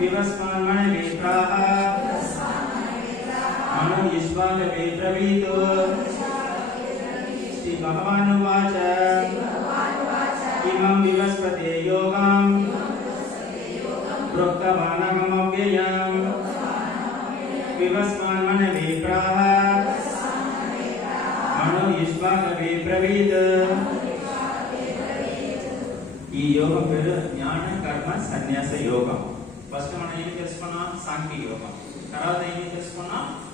వివస్మాన్మణ విప్రాహ మను యుష్మాకవే బ్రవీతు శ్రీ భగవానువాచ ఇమం వివస్పతే యోగం ప్రోక్తవానమవ్యయం వివస్మాన్మణ విప్రాహ మను యుష్మాకవే బ్రవీత్ ఈ యోగం పేరు జ్ఞాన కర్మ సన్యాస యోగం. ఫస్ట్ మనం ఏమి తెలుసుకున్నాం? సాంఖ్య యోగం. తర్వాత ఏమి తెలుసుకున్నాం?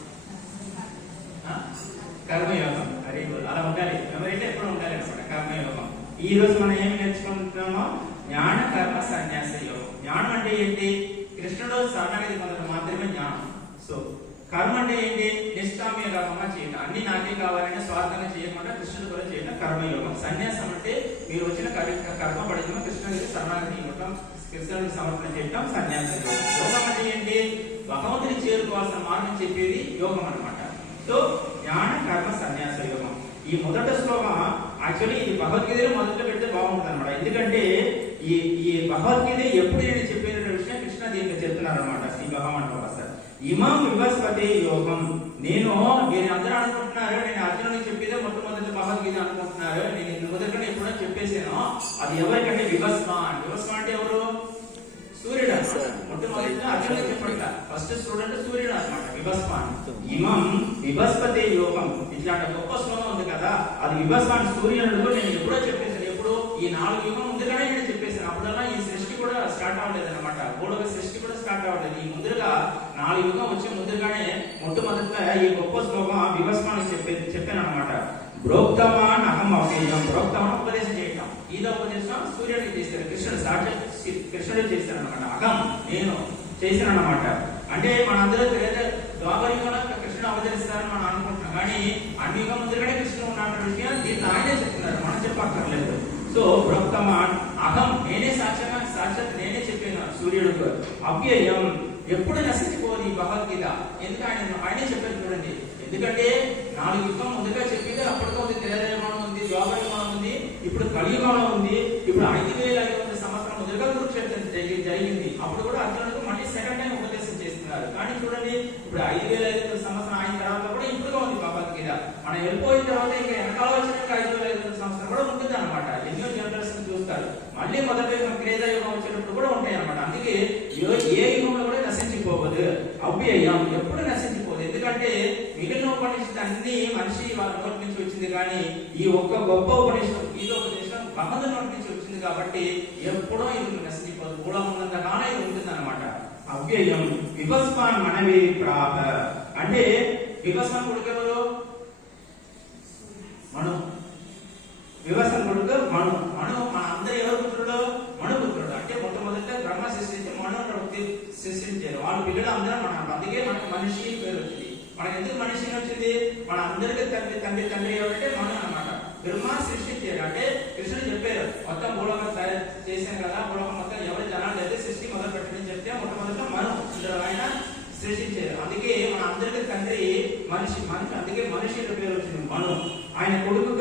కర్మయోగం అరే అలా ఉండాలి. మెమరీ ఎప్పుడు ఉండాలి అనమాట కర్మయోగం ఈ రోజు మనం ఏమి నేర్చుకుంటున్నామో? జ్ఞాన కర్మ సన్యాస యోగం. జ్ఞానం అంటే ఏంటి? కృష్ణుడు శరణాగతి పొందడం మాత్రమే జ్ఞానం. సో కర్మ అంటే ఏంటి? నిష్కామ్య చేయటం అన్ని నాకే కావాలంటే స్వార్థంగా చేయకుండా కృష్ణుడు కూడా చేయడం కర్మయోగం సన్యాసం అంటే మీరు వచ్చిన కర్మ కర్మ పడిన కృష్ణుడికి శరణాగతి ఇవ్వటం కృష్ణుడికి సమర్పణ చేయటం సన్యాస యోగం అంటే ఏంటి? భగవంతుని చేరుకోవాల్సిన మార్గం చెప్పేది యోగం అన్నమాట. సో జ్ఞాన కర్మ సన్యాస యోగం. ఈ మొదటి శ్లోకం యాక్చువల్లీ ఇది భగవద్గీతలో మొదట పెడితే బాగుంటుంది అనమాట ఎందుకంటే ఈ ఈ భగవద్గీత ఎప్పుడు నేను చెప్పిన విషయం కృష్ణ దీనికి చెప్తున్నారు అనమాట శ్రీ భగవాన్ ఇమం వివస్పతి యోగం. నేను మీరు అందరూ అనుకుంటున్నారు నేను అర్జునుడికి చెప్పేదే మొట్టమొదటి భగవద్గీత అనుకుంటున్నారు. నేను మొదటిగా ఎప్పుడో చెప్పేసాను అది ఎవరికంటే వివస్మాన్ వివస్మాన్ అంటే ఎవరు? సూర్యుడు మొట్టమొదటిగా అర్జునుడికి చెప్పడట ఫస్ట్ స్టూడెంట్ సూర్యుడు అన్నమాట విభస్మాన్. ఇమం విభస్పతి యోగం. ఇట్లాంటి గొప్ప శ్లోకం ఉంది కదా. అది విభస్మాన్ సూర్యుడు నేను ఎప్పుడో చెప్పేసాను ఎప్పుడు? ఈ నాలుగు యుగం ముందుగానే నేను చెప్పేసాను అప్పుడల్లా ఈ సృష్టి కూడా స్టార్ట్ అవ్వలేదు అనమాట మూడవ సృష్టి కూడా స్టార్ట్ అవ్వలేదు. ఈ ముందుగా నాలుగు యుగం వచ్చే ముందుగానే మొట్టమొదటిగా ఈ గొప్ప శ్లోకం విభస్మాన్ చెప్పే చెప్పాను అనమాట ప్రోక్తమాన్ అహం అవ్యయం ప్రోక్తమాన్ ఉపదేశం చేయటం. ఈదో ఉపదేశం సూర్యుడికి చేశారు. కృష్ణుడు సాక్షాత్ శ్రీ- కృష్ణుడు చేశారు అనమాట అహం నేను చేశాను అనమాట అంటే మనందరూ తెలియదు ద్వాపర యుగంలో కృష్ణుడు అవతరిస్తారని మనం అనుకుంటున్నాం. కానీ అన్ని యుగం ముందుగానే కృష్ణుడు ఉన్న విషయం దీన్ని ఆయనే చెప్తున్నారు. మనం చెప్పక్కర్లేదు. సో ప్రోక్తమాన్ అహం నేనే సాక్ష్యంగా సాక్షాత్ నేనే చెప్పాను. సూర్యుడు అవ్యయం. ఎప్పుడు నశించిపోదు భగవద్గీత. ఎందుకంటే ఆయన ఆయనే చెప్పారు చూడండి. ఎందుకంటే నాలుగు యుగం ముందుగా చెప్పింది అప్పటితో ఉంది తెరదేవనం ఉంది యోగయుగం ఉంది ఇప్పుడు కలియుగంలో ఉంది ఇప్పుడు ఐదు వేల ఐదు వందల సంవత్సరం ముందుగా కురుక్షేత్రం జరిగి- జరిగింది. అప్పుడు కూడా అర్జునుడు మళ్ళీ సెకండ్ టైం ఉపదేశం చేస్తున్నారు. కానీ చూడండి ఇప్పుడు ఐదు వేల ఐదు వందల సంవత్సరం అయిన తర్వాత కూడా ఇప్పుడుగా ఉంది భగవద్గీత. మనం వెళ్ళిపోయిన తర్వాత ఇంకా వెనకాల వచ్చిన ఐదు వేల ఐదు వందల సంవత్సరం కూడా ఉంటుంది అనమాట ఎన్నో జనరేషన్ చూస్తారు. మళ్ళీ మొదటి యుగం యుగం వచ్చేటప్పుడు కూడా ఉంటాయి అనమాట అందుకే ఏ- ఏ యుగంలో కూడా నశించిపోవద్దు అవ్యయం. ఎప్పుడు నశించిపోదు. ఎందుకంటే మిగిలిన ఉపనిషత్తు అన్ని మనిషి వాళ్ళ నోటి నుంచి వచ్చింది కానీ ఈ ఒక్క గొప్ప ఉపనిషత్తు ఈ ఉపదేశం భగవంతుని నోటి నుంచి వచ్చింది కాబట్టి ఎప్పుడో ఇది నశించిపోదు. కూడా ఉన్నంత కానే ఇది ఉంటుంది అనమాట అవ్యయం. విభస్మాన్ మనవి ప్రాప అంటే విభస్మాన్ కొడుకెవరు? మనం. వివసం కొడుకు మను మను మన అందరు ఎవరు పుత్రుడు మను పుత్రుడు అంటే మొట్టమొదట బ్రహ్మ సృష్టించి మను సృష్టించారు వాళ్ళ పిల్లలు అందరం మన. అందుకే మనకు మనిషి పేరు వచ్చింది. మనకు ఎందుకు మనిషి వచ్చింది? మన అందరికీ తండ్రి తండ్రి తండ్రి ఎవరంటే మనం అన్నమాట. బ్రహ్మ సృష్టించారు. అంటే కృష్ణుడు చెప్పారు మొత్తం భూలోకం తయారు చేశాం కదా. భూలోకం మొత్తం ఎవరి జనాలు అయితే సృష్టి మొదలు పెట్టడం చెప్తే మొట్టమొదట మనం ఇందులో ఆయన సృష్టించారు. అందుకే మన అందరికీ తండ్రి మనిషి మనిషి. అందుకే మనిషి పేరు వచ్చింది. మనం. ఆయన కొడుకు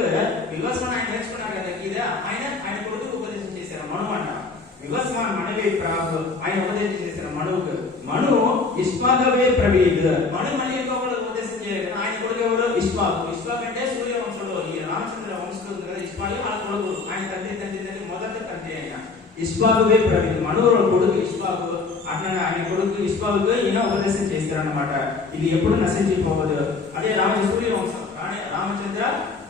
వివసన ఆయన నేర్చుకున్నారు కదా ఇదే ఆయన ఆయన కొడుకు ఉపదేశం చేశారు. మనం అంట వివస్వాన్ మనవే ప్రాగు ఆయన ఉపదేశం చేశారు మనువుకు మను ఇష్పాగవే ప్రవీద్ మను మళ్ళీ ఇంకొకరు ఉపదేశం చేయలేదు ఆయన కొడుకు ఎవరు ఇష్పాకు ఇష్పాక్ అంటే సూర్య వంశంలో ఈ రామచంద్ర వంశంలో ఉంది కదా ఇష్పాకు వాళ్ళ కొడుకు ఆయన తండ్రి తండ్రి తండ్రి మొదటి తండ్రి ఆయన ఇష్పాగువే ప్రవీణ్ మనూరు కొడుకు ఇష్పాకు అట్లా ఆయన కొడుకు ఇష్పాకు ఈయన ఉపదేశం చేస్తారన్నమాట ఇది ఎప్పుడు నశించిపోవదు అదే రామ సూర్య వంశం రాణి రామచంద్ర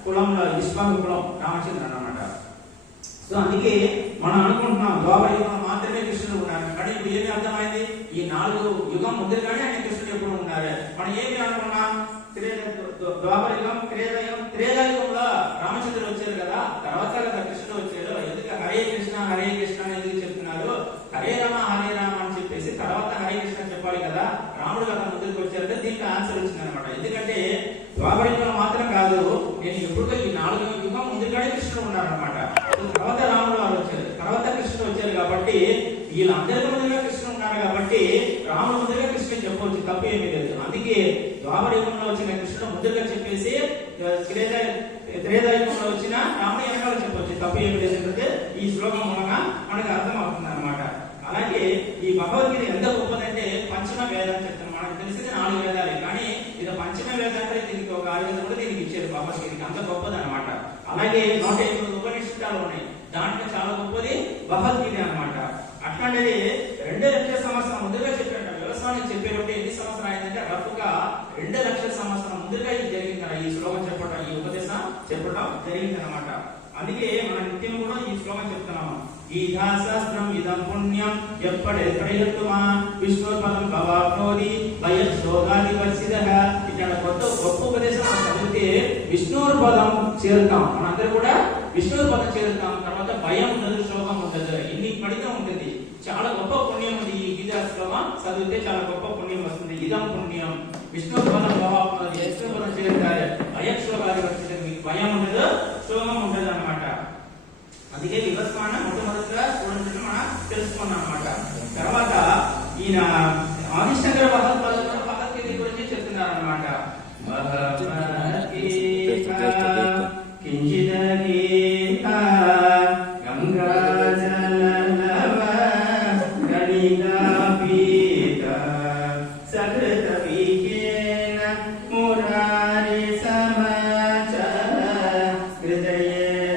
కులంలో ఇష్పాకు కులం రామచంద్ర అన్నమాట సో అందుకే మనం అనుకుంటున్నాం ద్వాపర యుగం మాత్రమే కృష్ణుడు ఉన్నారు కానీ ఇప్పుడు ఏమి అర్థమైంది? ఈ నాలుగు యుగం ముందుగానే ఆయన కృష్ణుడు ఎప్పుడు ఉన్నారు మనం ఏమి అనుకున్నాం? త్రేత- ద్వా- ద్వాపర యుగం త్రేతయుగం త్రేతాయుగంలో రామచంద్రుడు వచ్చారు కదా. తర్వాత కదా కృష్ణుడు వచ్చారు ఎందుకు? హరే కృష్ణ హరే కృష్ణ అని ఎందుకు చెప్తున్నారు? హరే రామ హరే రామ అని చెప్పేసి తర్వాత హరే కృష్ణ చెప్పాలి కదా. రాముడు కదా ముందుకు వచ్చారంటే దీనికి ఆన్సర్ వచ్చింది అనమాట ఎందుకంటే ద్వాపర యుగంలో మాత్రం కాదు నేను ఎప్పుడు ఈ నాలుగు యుగం ముందుగానే కృష్ణుడు ఉన్నారనమాట తర్వాత రాముడు వారు వచ్చారు తర్వాత కృష్ణుడు వచ్చారు కాబట్టి వీళ్ళందరికీ ముందుగా కృష్ణ ఉన్నాడు కాబట్టి రాముడు ముందుగా కృష్ణని చెప్పవచ్చు తప్పు ఏమీ లేదు. అందుకే ద్వాపర యుగంలో వచ్చిన కృష్ణుడు ముందుగా చెప్పేసి త్రేదాయుగంలో వచ్చిన రాముడు వెనకాల చెప్పవచ్చు తప్పు ఏమి లేదు. ఎందుకంటే ఈ శ్లోకం మూలంగా మనకు అర్థం అవుతుంది అనమాట అలాగే ఈ భగవద్గీత ఎంత గొప్పదంటే పంచమ వేదం చెప్తాను మనకు తెలిసింది నాలుగు వేదాలే కానీ ఇది పంచమ వేదం అంటే దీనికి ఒక ఆయుధం కూడా దీనికి ఇచ్చారు భగవద్గీతకి. అంత గొప్పది అనమాట అలాగే నూట ఎనిమిది ఉపనిషత్తాలు ఉన్నాయి. దాంట్లో చాలా గొప్పది భగవద్గీత అన్నమాట రెండు లక్షల సంవత్సరం ముందుగా చెప్పాడు వ్యవసాయం చెప్పేటప్పుడు ఎన్ని సంవత్సరం అయిందంటే రఫ్గా రెండు లక్షల సంవత్సరం ముందుగా ఇది జరిగింది ఈ శ్లోకం చెప్పడం ఈ ఉపదేశం చెప్పడం జరిగింది అనమాట అందుకే మన నిత్యం కూడా ఈ శ్లోకం చెప్తున్నాము. గీతా శాస్త్రం ఇదం పుణ్యం ఎప్పటి ఎక్కడెత్తుమా విష్ణుపదం భవాప్నోది భయశోగాది పరిస్థిత ఇక్కడ కొత్త గొప్ప ఉపదేశం చదివితే విష్ణువుని పదం చేరుతాం. మనందరూ కూడా విష్ణువు పదం చేరుతాం. తర్వాత భయం ఉండదు శోకం ఉండదు ఇన్ని పడితే చాలా గొప్ప పుణ్యం ఉంది ఈ గీతా శ్లోకం చదివితే చాలా గొప్ప పుణ్యం వస్తుంది ఇదం పుణ్యం విష్ణు పదం భవాప్నోది విష్ణు పదం చేరుతారు భయశోగాది వచ్చింది మీకు భయం ఉండదు శోకం ఉండదు అనమాట అందుకే వివస్మాన మొట్టమొదటిగా స్టూడెంట్స్ మనం తెలుసుకున్నాం అనమాట తర్వాత ఈయన ఆదిశంకర భగవత్పాద భగవద్గీత గురించి చెప్తున్నారు అనమాట सकृतवि येन मुरारि समा च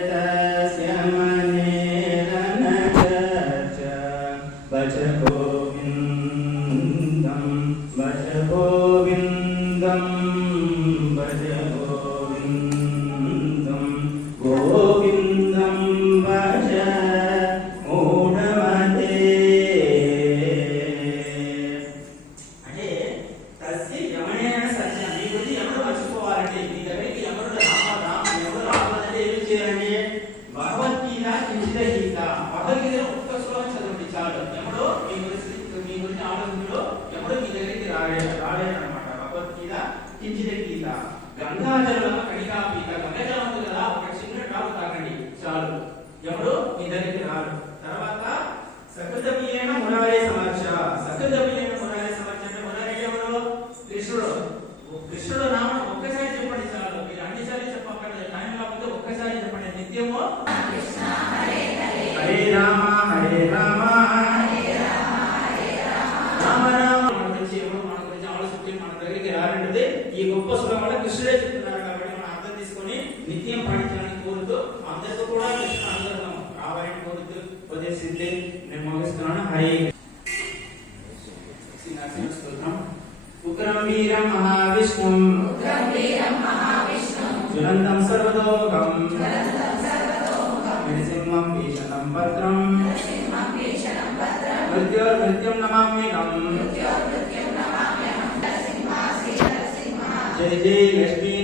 तस्य मनेन च भज गोविन्दं भज गोविन्दम्। సకృతమీయన మురారే సమర్చ సకృతమీయన మురారే సమర్చ అంటే మురారే ఎవరు? కృష్ణుడు. కృష్ణుడు నామం ఒక్కసారి చెప్పండి చాలు. మీరు అన్నిసార్లు చెప్పక్కర్లేదు. టైం కాకపోతే ఒక్కసారి చెప్పండి. నిత్యము హరే రామ హరే రామ రామ రామ. మన గురించి ఎవరు మన గురించి ఆలోచించి మన దగ్గరికి ఈ గొప్ప కృష్ణుడే చెప్తున్నారు కాబట్టి మనం అర్థం తీసుకొని నిత్యం పాటించాలని కోరుతూ అందరితో కూడా కృష్ణ అందరం రావాలని కోరుతూ ఉపదేశిస్తే उग्रवीरं महाविष्णुम् ज्वलन्तं सर्वतोमुखम् जय जय लक्ष्मी।